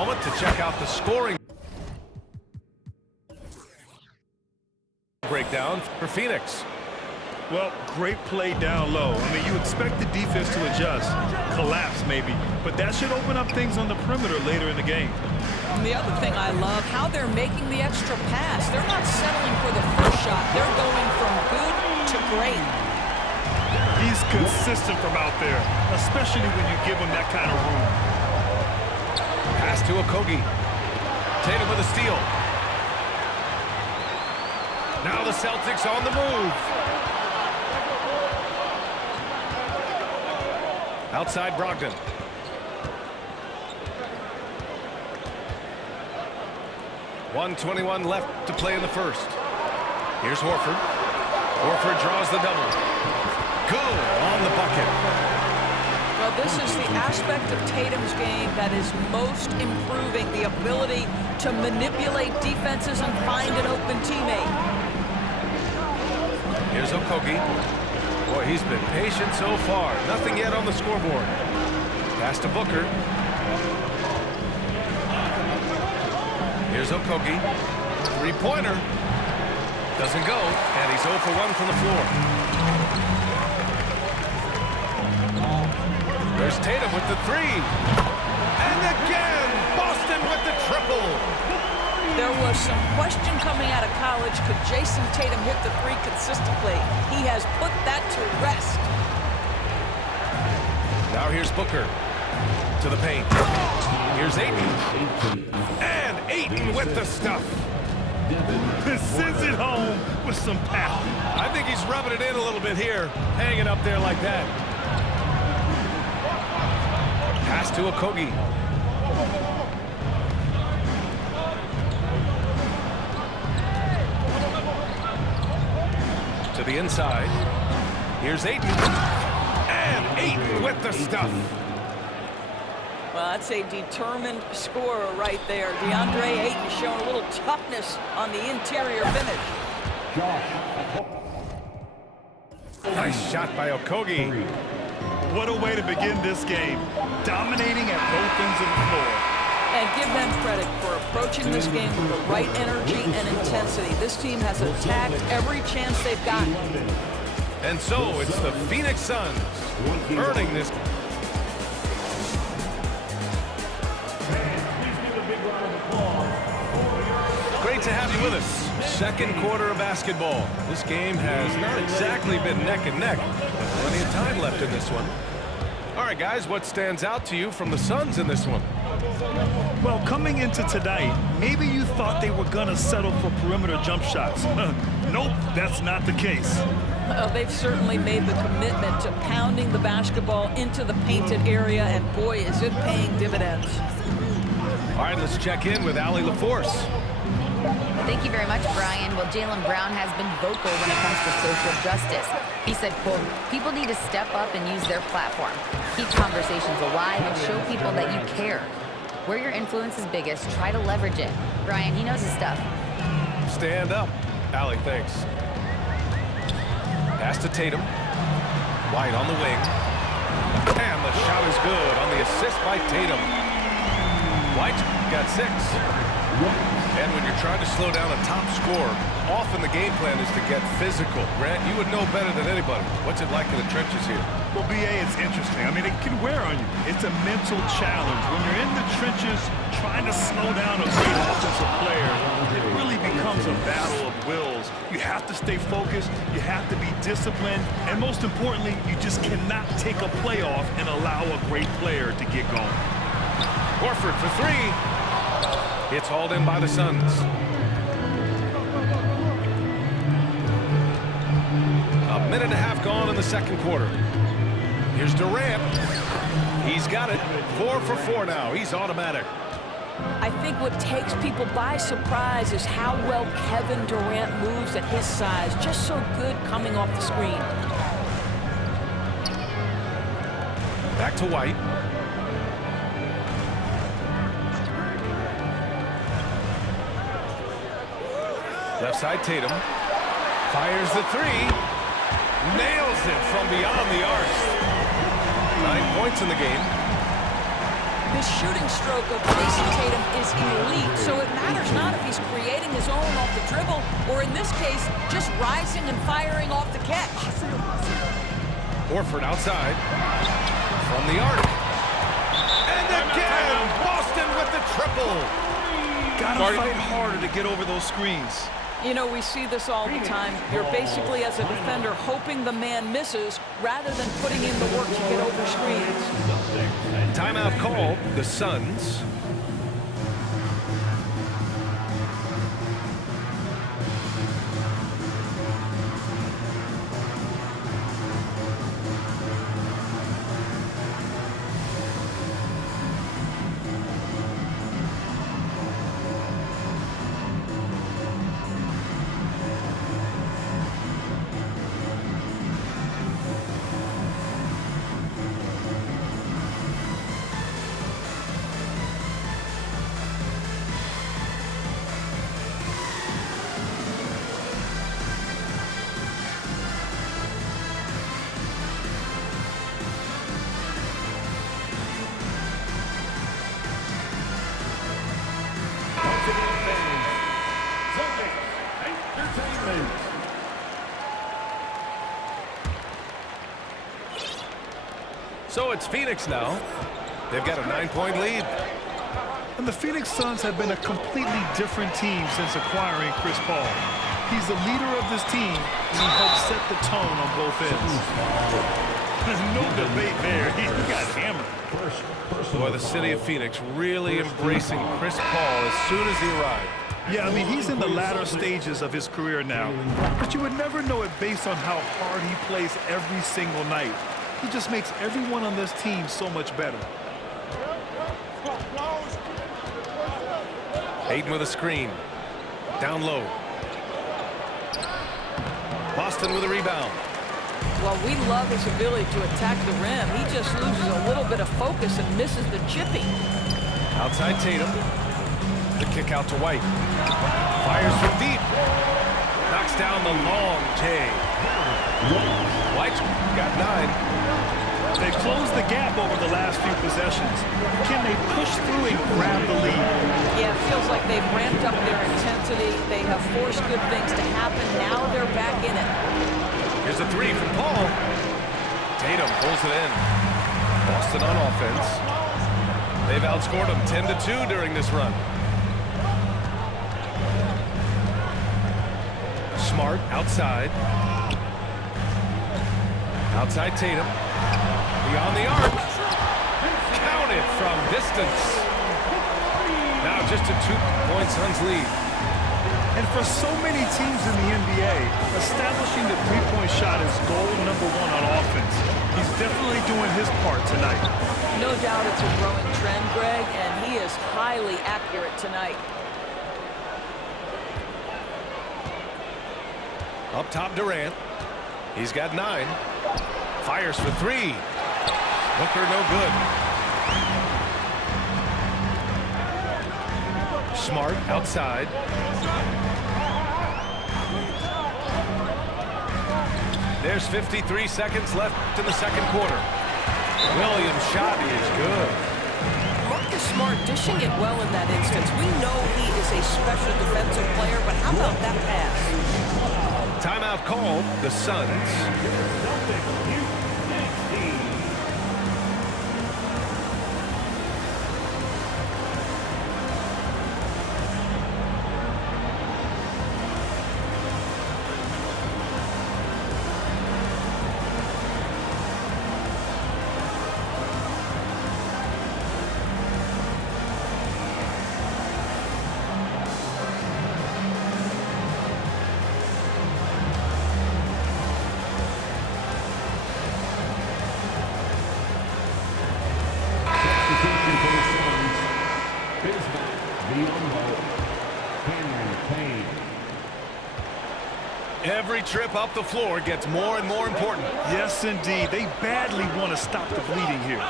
moment to check out the scoring breakdown for Phoenix. Well, great play down low. I mean, you expect the defense to adjust, collapse maybe, but that should open up things on the perimeter later in the game. And the other thing I love, how they're making the extra pass. They're not settling for the first shot. They're going from good to great. He's consistent from out there, especially when you give him that kind of room. Pass to Okogie. Tatum with a steal. Now the Celtics on the move. Outside Brogdon. .121 left to play in the first. Here's Horford. Horford draws the double. Good on the bucket. Well, this is the aspect of Tatum's game that is most improving, the ability to manipulate defenses and find an open teammate. Here's Okogie. Boy, he's been patient so far. Nothing yet on the scoreboard. Pass to Booker. Here's Okogie. Three-pointer. Doesn't go, and he's 0 for 1 from the floor. There's Tatum with the three. And again, Boston with the triple. There was some question coming out of college. Could Jason Tatum hit the three consistently? He has put that to rest. Now here's Booker to the paint. Here's Ayton. And Ayton with the stuff. Sends it home with some power. I think he's rubbing it in a little bit here, hanging up there like that. Pass to Okogie. To the inside. Here's Ayton. And Ayton with the stuff. Well, that's a determined scorer right there. DeAndre Ayton showing a little toughness on the interior finish. Nice shot by Okogie. What a way to begin this game. Dominating at both ends of the floor. And give them credit for approaching this game with the right energy and intensity. This team has attacked every chance they've gotten. And so it's the Phoenix Suns earning this. Great to have you with us. Second quarter of basketball. This game has not exactly been neck and neck. Plenty of time left in this one. All right, guys, what stands out to you from the Suns in this one? Well, coming into tonight, maybe you thought they were going to settle for perimeter jump shots. Nope, that's not the case. Well, they've certainly made the commitment to pounding the basketball into the painted area, and boy, is it paying dividends. All right, let's check in with Allie LaForce. Thank you very much, Brian. Well, Jaylen Brown has been vocal when it comes to social justice. He said, quote, people need to step up and use their platform. Keep conversations alive and show people that you care. Where your influence is biggest, try to leverage it. Brian, he knows his stuff. Stand up. Allie, thanks. Pass to Tatum. White on the wing. And the shot is good on the assist by Tatum. White got 6. And when you're trying to slow down a top scorer, often the game plan is to get physical. Grant, you would know better than anybody. What's it like in the trenches here? Well, BA, it's interesting. I mean, it can wear on you. It's a mental challenge. When you're in the trenches trying to slow down a great offensive player, it really becomes a battle of wills. You have to stay focused. You have to be disciplined. And most importantly, you just cannot take a play off and allow a great player to get going. Horford for 3. It's hauled in by the Suns. A minute and a half gone in the second quarter. Here's Durant. He's got it. 4 for 4 now. He's automatic. I think what takes people by surprise is how well Kevin Durant moves at his size. Just so good coming off the screen. Back to White. Left side, Tatum. Fires the 3. Nails it from beyond the arc. 9 points in the game. His shooting stroke of Jason Tatum is elite, so it matters not if he's creating his own off the dribble or, in this case, just rising and firing off the catch. Horford outside from the arc. And again, Boston with the triple. Gotta fight harder to get over those screens. You know, we see this all the time. You're basically, as a defender, hoping the man misses rather than putting in the work to get over screens. Timeout called, the Suns. So it's Phoenix now. They've got a 9-point lead. And the Phoenix Suns have been a completely different team since acquiring Chris Paul. He's the leader of this team, and he helps set the tone on both ends. There's no debate there. He got hammered. Boy, the city of Phoenix really embracing Chris Paul as soon as he arrived. Yeah, I mean, he's in the latter stages of his career now. But you would never know it based on how hard he plays every single night. He just makes everyone on this team so much better. Hayden with a screen. Down low. Boston with a rebound. Well, we love his ability to attack the rim. He just loses a little bit of focus and misses the chipping. Outside Tatum. The kick out to White. Fires from deep. Knocks down the long J. White's got 9. They closed the gap over the last few possessions. Can they push through and grab the lead? Yeah, it feels like they've ramped up their intensity. They have forced good things to happen. Now they're back in it. Here's a 3 from Paul. Tatum pulls it in. Boston on offense. They've outscored them 10-2 during this run. Smart outside. Outside Tatum. Beyond the arc. Counted from distance. Now just a 2-point Suns lead. And for so many teams in the NBA, establishing the three-point shot is goal number 1 on offense. He's definitely doing his part tonight. No doubt it's a growing trend, Greg, and he is highly accurate tonight. Up top, Durant. He's got 9. Fires for 3. Booker no good. Smart outside. There's 53 seconds left in the second quarter. Williams' shot is good. Marcus Smart dishing it well in that instance. We know he is a special defensive player, but how about that pass? Timeout called, the Suns. Every trip up the floor gets more and more important. Yes, indeed. They badly want to stop the bleeding here.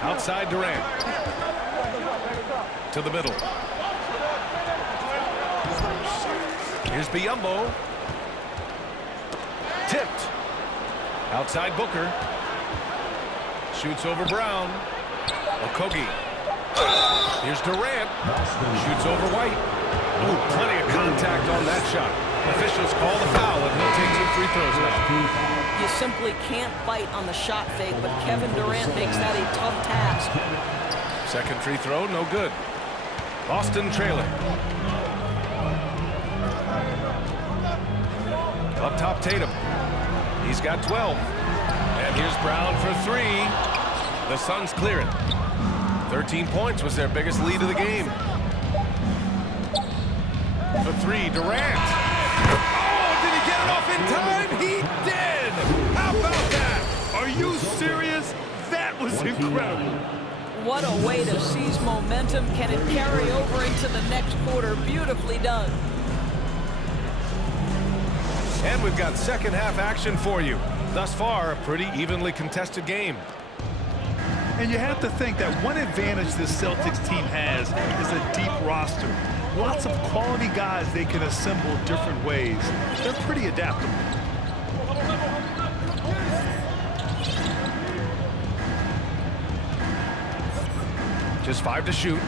Outside Durant. To the middle. Here's Biyombo. Tipped. Outside Booker. shoots over Brown. Okogie. Here's Durant. Shoots over White. Ooh, plenty of contact on that shot. Officials call the foul, and he'll take 2 free throws now. You simply can't bite on the shot fake, but Kevin Durant makes that a tough task. Second free throw, no good. Boston trailing. Up top, Tatum. He's got 12. And here's Brown for 3. The Suns clear it. 13 points was their biggest lead of the game. For 3, Durant. Oh, did he get it off in time? He did! How about that? Are you serious? That was incredible. What a way to seize momentum. Can it carry over into the next quarter? Beautifully done. And we've got second half action for you. Thus far, a pretty evenly contested game. And you have to think that one advantage this Celtics team has is a deep roster. Lots of quality guys they can assemble different ways. They're pretty adaptable. Just 5 to shoot.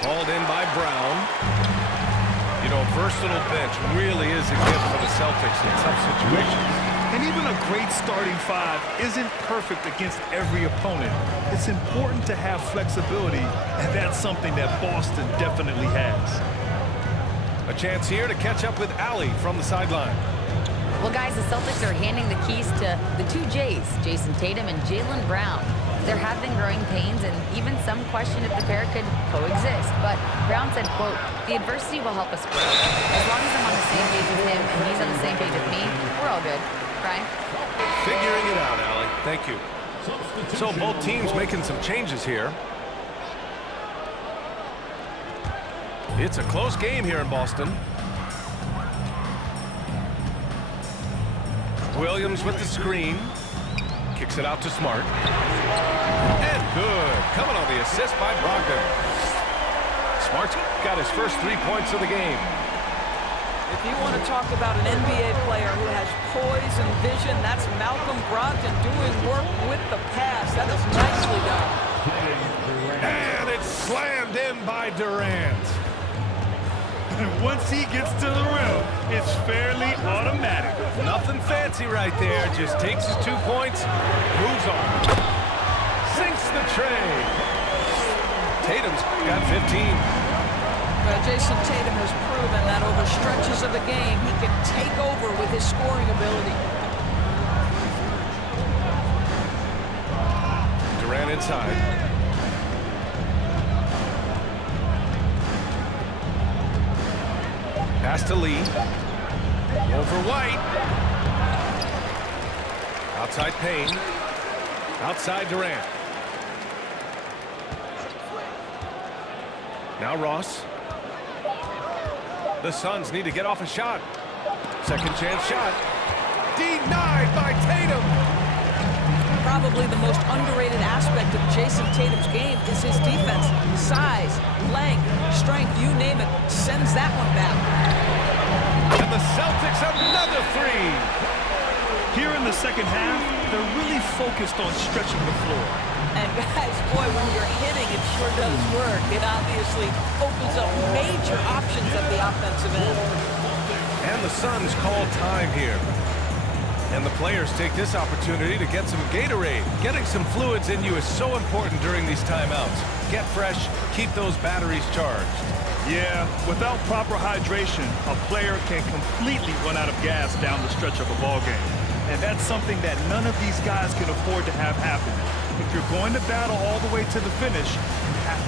Called in by Brown. You know, a versatile bench really is a gift for the Celtics in tough situations. And even a great starting 5 isn't perfect against every opponent. It's important to have flexibility, and that's something that Boston definitely has. A chance here to catch up with Allie from the sideline. Well, guys, the Celtics are handing the keys to the 2 J's, Jason Tatum and Jaylen Brown. There have been growing pains and even some question if the pair could coexist. But Brown said, quote, "The adversity will help us grow. As long as I'm on the same page with him and he's on the same page with me, we're all good." Brian? Figuring it out, Allie. Thank you. So both teams making some changes here. It's a close game here in Boston. Williams with the screen. Kicks it out to Smart. And good. Coming on the assist by Brogdon. Smart's got his first 3 points of the game. If you want to talk about an NBA player who has poise and vision, that's Malcolm Brogdon doing work with the pass. That is nicely done. And it's slammed in by Durant. And once he gets to the rim, it's fairly automatic. Nothing fancy right there. Just takes his 2 points, moves on. Sinks the tray. Tatum's got 15. Jason Tatum has proven that over stretches of the game, he can take over with his scoring ability. Durant inside. Pass to Lee. Over White. Outside Payne. Outside Durant. Now Ross. The Suns need to get off a shot. Second chance shot. Denied by Tatum. Probably the most underrated aspect of Jason Tatum's game is his defense. Size, length, strength, you name it, sends that one back. And the Celtics another 3. Here in the second half, they're really focused on stretching the floor. And guys, boy, when you're hitting, it sure does work. It obviously opens up major options at the offensive end. And the Suns call time here. And the players take this opportunity to get some Gatorade. Getting some fluids in you is so important during these timeouts. Get fresh, keep those batteries charged. Yeah, without proper hydration, a player can completely run out of gas down the stretch of a ball game. And that's something that none of these guys can afford to have happen. If you're going to battle all the way to the finish, you have to